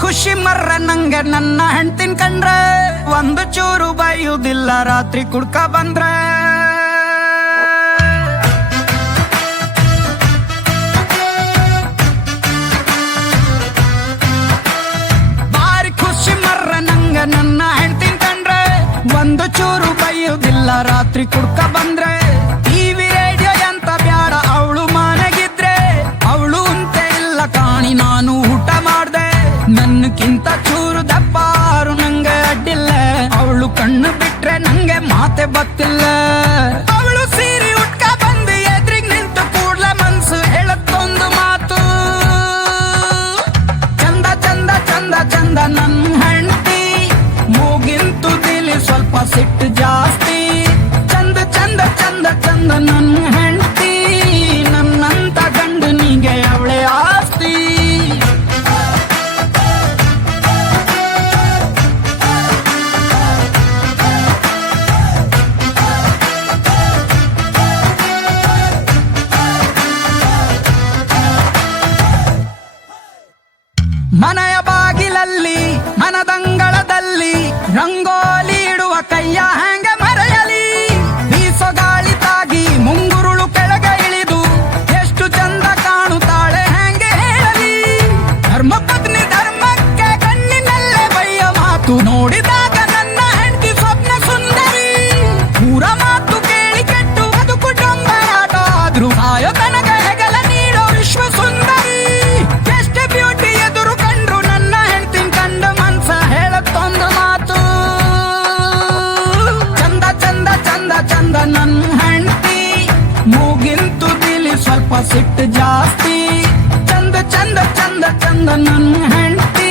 ಖುಷಿ ಮರ್ರ ನಂಗೆ ನನ್ನ ಹೆಂಡ್ತಿನ್ ಕಂಡ್ರೆ ಒಂದು ಚೂರು ಬೈಯುವುದಿಲ್ಲ ರಾತ್ರಿ ಕುಡ್ಕ ಬಂದ್ರೆ. ಬಾರಿ ಖುಷಿ ಮರ್ರ ನಂಗೆ ನನ್ನ ಹೆಂಡ್ತಿನ್ ಕಂಡ್ರೆ ಒಂದು ಚೂರು ಬೈಯುವುದಿಲ್ಲ ರಾತ್ರಿ ಕುಡ್ಕ ಬಂದ್ರೆ. ಟಿವಿ ರೇಡಿಯೋ ಎಂತ ಬ್ಯಾಡ ಅವಳು ಮನೆಗಿದ್ರೆ ಅವಳು ಅಂತೆ ಇಲ್ಲ ಕಾಣಿ ನಾನು ಊಟ ಮಾಡ್ದೆ. ನನ್ನಕ್ಕಿಂತ ಚೂರು ದಪ್ಪಾರು ನಂಗೆ ಅಡ್ಡಿಲ್ಲ ಅವಳು ಕಣ್ಣು ಬಿಟ್ರೆ ನಂಗೆ ಮಾತೆ ಬತ್ತಿಲ್ಲ. ಅವಳು ಸೀರೆ ಉಟ್ಕ ಬಂದು ಎದ್ರಿಗ್ ನಿಂತು ಕೂಡ್ಲೆ ಮನ್ಸು ಹೇಳತ್ತೊಂದು ಮಾತು, ಚಂದ ಚಂದ ಚಂದ ಚಂದ ನನ್ನ ಹೆಂಡ್ತಿ ಮೂಗಿಂತು ದಿಲಿ ಸ್ವಲ್ಪ ಸಿಟ್ಟು ಜಾಸ್ತಿ. ಚಂದ ಚಂದ ಚಂದ ಚಂದ ನನ್ನ ಹೆಂಡ್ತಿ ನನ್ನಂತ ಗಂಡನಿಗೆ ಅವಳೆ ಆಸ್ತಿ. ಮನೆಯ ಬಾಗಿಲಲ್ಲಿ ಮನದಂಗಳದಲ್ಲಿ ರಂಗೋಲಿ ಇಡುವ ಕೈಯ ಹ್ಯಾಂಗೆ ಮರೆಯಲಿ. ಬೀಸೋ ಗಾಳಿ ತಾಗಿ ಮುಂಗುರುಳು ಕೆಳಗೆ ಇಳಿದು ಎಷ್ಟು ಚಂದ ಕಾಣುತ್ತಾಳೆ ಹ್ಯಾಂಗೆ ಹೇಳಲಿ. ಧರ್ಮ ಪತ್ನಿ ಧರ್ಮಕ್ಕೆ ಕಣ್ಣಿನಲ್ಲೇ ಬಯ್ಯ ಮಾತು ನೋಡಿದಾಗ ನನ್ನ ಹೆಂಡತಿ ಸ್ವಪ್ನ ಸುಂದರಿ. ಪೂರ ಮಾತು ಕೇಳಿ ಕೆಟ್ಟು ಅದು ಕುಟುಂಬ ಆಟ ಆದ್ರೂ ಸಾಯೋ ತನಕ ಹೆಗಲ ನೀಡೋ ವಿಶ್ವ ಸುಂದರಿ. ಎಷ್ಟು ಬ್ಯೂಟಿ ಎದುರು ಕಂಡ್ರು ನನ್ನ ಹೆಂಡ್ತಿನ್ ಕಂಡು ಮನ್ಸ ಹೇಳತ್ತೊಂದು ಮಾತು, ಚಂದ ಚಂದ ಚಂದ ಚಂದ ನನ್ನ ಹೆಂಡ್ತಿ ಮೂಗಿಂತು ದಿಲಿ ಸ್ವಲ್ಪ ಸಿಟ್ಟು ಜಾಸ್ತಿ. ಚಂದ ಚಂದ ಚಂದ ಚಂದ ನನ್ನ ಹೆಂಡ್ತಿ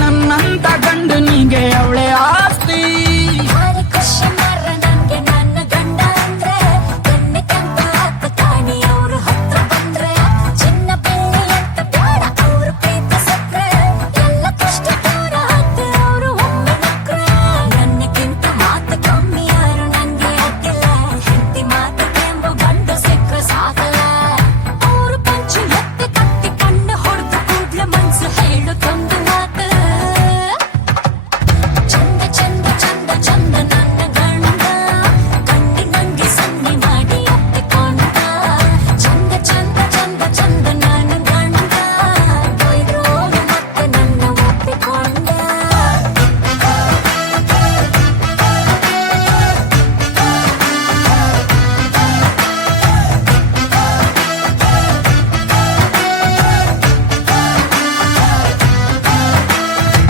ನನ್ನಂತ ಗಂಡನಿಗೆ ಅವಳೆ ಆಸ್ತಿ. ಭಾರಿ ಖುಷಿ ಮರ್ರ ನಂಗೆ ನನ್ನ ಗಂಡ ಅಂದ್ರೆ ಕಣ್ಣೆ ಕೆಂಪ ಹಾಕ ಕಾಣಿ ಅವ್ರು ಹತ್ರ ಬಂದ್ರೆ. ಚಿನ್ನ ಬೆಳ್ಳಿ ಅಂತ ಬ್ಯಾಡ ಅವ್ರು ಪ್ರೀತಿ ಸಕ್ರೆ ಎಲ್ಲ ಕಷ್ಟ ದೂರ ಹಾಕಿ ಅವ್ರು ಒಮ್ಮೆ ನಕ್ರೆ. ನನ್ನಕ್ಕಿಂತ ಮಾತು ಕಮ್ಮಿ ಯಾರು ನಂಗೆ ಅಡ್ಡಿಲ್ಲ ಹೆಂಡತಿ ಮಾತು ಕೆಂಬು ಗಂಡು ಸಿಕ್ಕ್ರೆ ಸಾಕಲ್ಲ. ಅವ್ರು ಪಂಚು ಎತ್ತಿ ಕಟ್ಟಿ ಕಣ್ಣು ಹೊಡೆದು ಕೂಡ್ಲೆ ಮನ್ಸು ಹೇಳುತ್ತೊಂದು